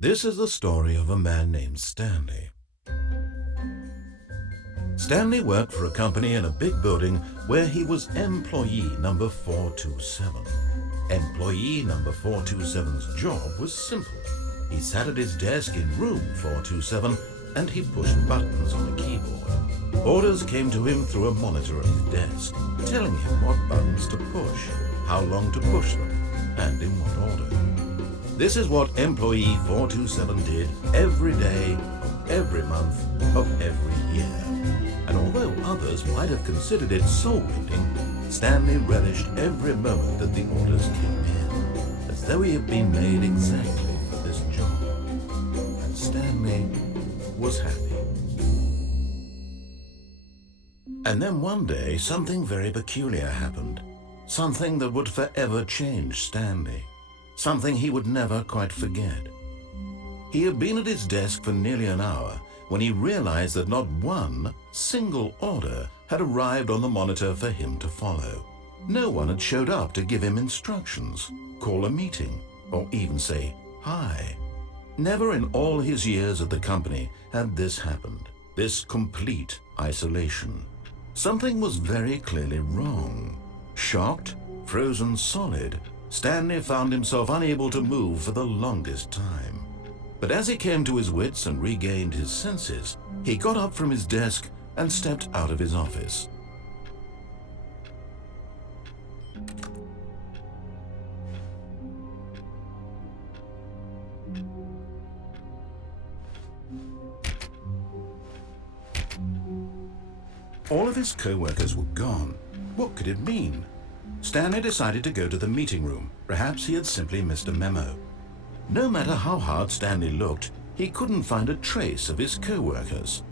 This is the story of a man named Stanley. Stanley worked for a company in a big building where he was employee number 427. Employee number 427's job was simple. He sat at his desk in room 427 and he pushed buttons on a keyboard. Orders came to him through a monitor at his desk, telling him what buttons to push, how long to push them, and in what order. This is what employee 427 did every day of every month of every year. And although others might have considered it soul-eating, Stanley relished every moment that the orders came in, as though he had been made exactly for this job. And Stanley was happy. And then one day, something very peculiar happened. Something that would forever change Stanley. Something he would never quite forget. He had been at his desk for nearly an hour when he realized that not one single order had arrived on the monitor for him to follow. No one had showed up to give him instructions, call a meeting, or even say hi. Never in all his years at the company had this happened, this complete isolation. Something was very clearly wrong. Shocked, frozen solid, Stanley found himself unable to move for the longest time. But as he came to his wits and regained his senses, he got up from his desk and stepped out of his office. All of his co-workers were gone. What could it mean? Stanley decided to go to the meeting room. Perhaps he had simply missed a memo. No matter how hard Stanley looked, he couldn't find a trace of his co-workers.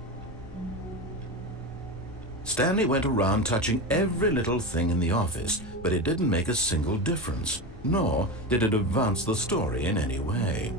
Stanley went around touching every little thing in the office, but it didn't make a single difference, nor did it advance the story in any way.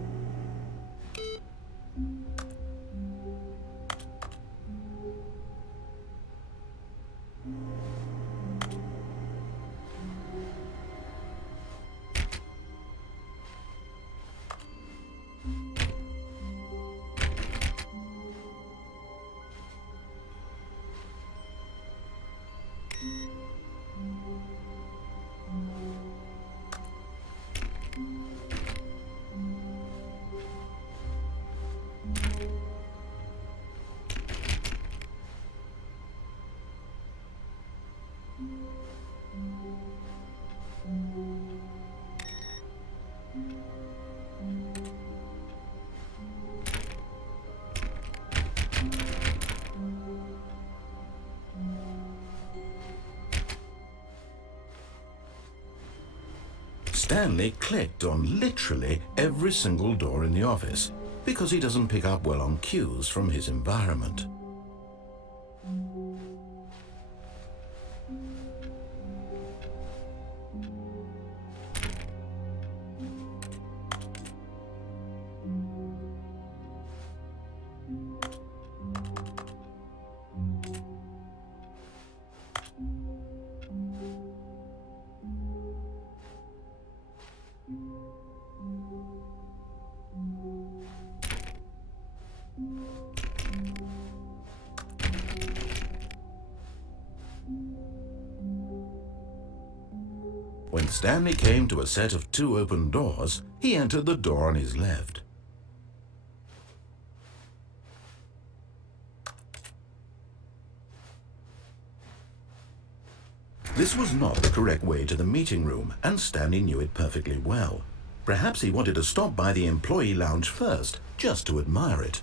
Stanley clicked on literally every single door in the office because he doesn't pick up well on cues from his environment. When Stanley came to a set of 2 open doors, he entered the door on his left. This was not the correct way to the meeting room, and Stanley knew it perfectly well. Perhaps he wanted to stop by the employee lounge first, just to admire it.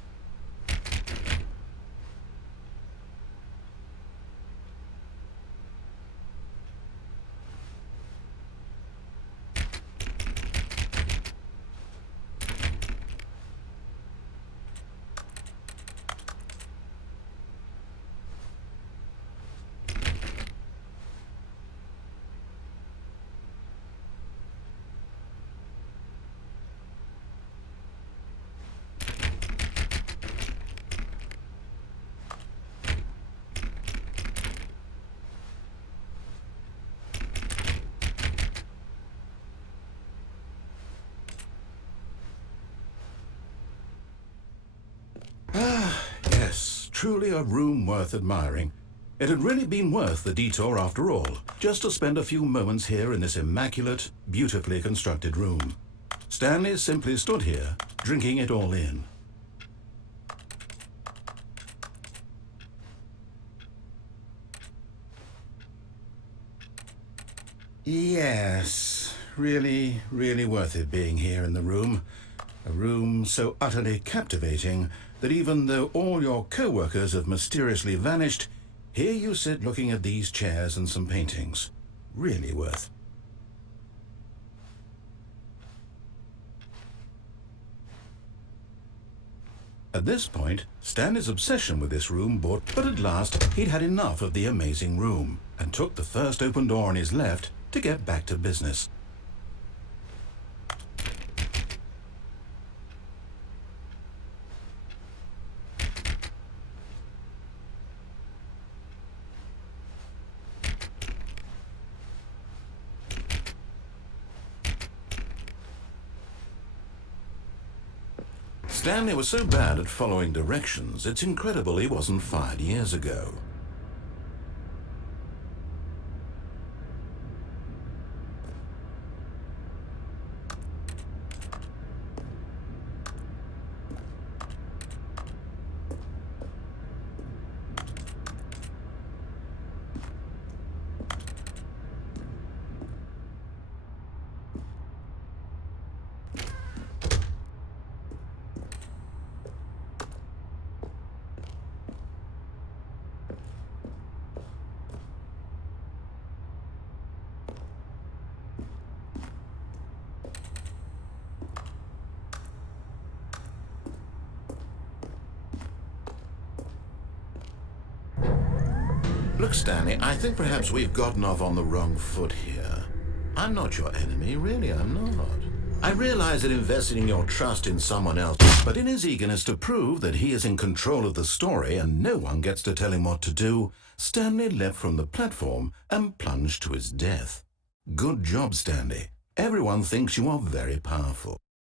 truly a room worth admiring. It had really been worth the detour after all, just to spend a few moments here in this immaculate, beautifully constructed room. Stanley simply stood here, drinking it all in. Yes, really, really worth it being here in the room. A room so utterly captivating that even though all your co-workers have mysteriously vanished, here you sit looking at these chairs and some paintings. Really worth. At this point, Stanley's obsession with this room but at last he'd had enough of the amazing room and took the first open door on his left to get back to business. Stanley was so bad at following directions, it's incredible he wasn't fired years ago. Look, Stanley, I think perhaps we've gotten off on the wrong foot here. I'm not your enemy, really, I'm not. I realize that investing your trust in someone else, but in his eagerness to prove that he is in control of the story and no one gets to tell him what to do, Stanley leapt from the platform and plunged to his death. Good job, Stanley. Everyone thinks you are very powerful.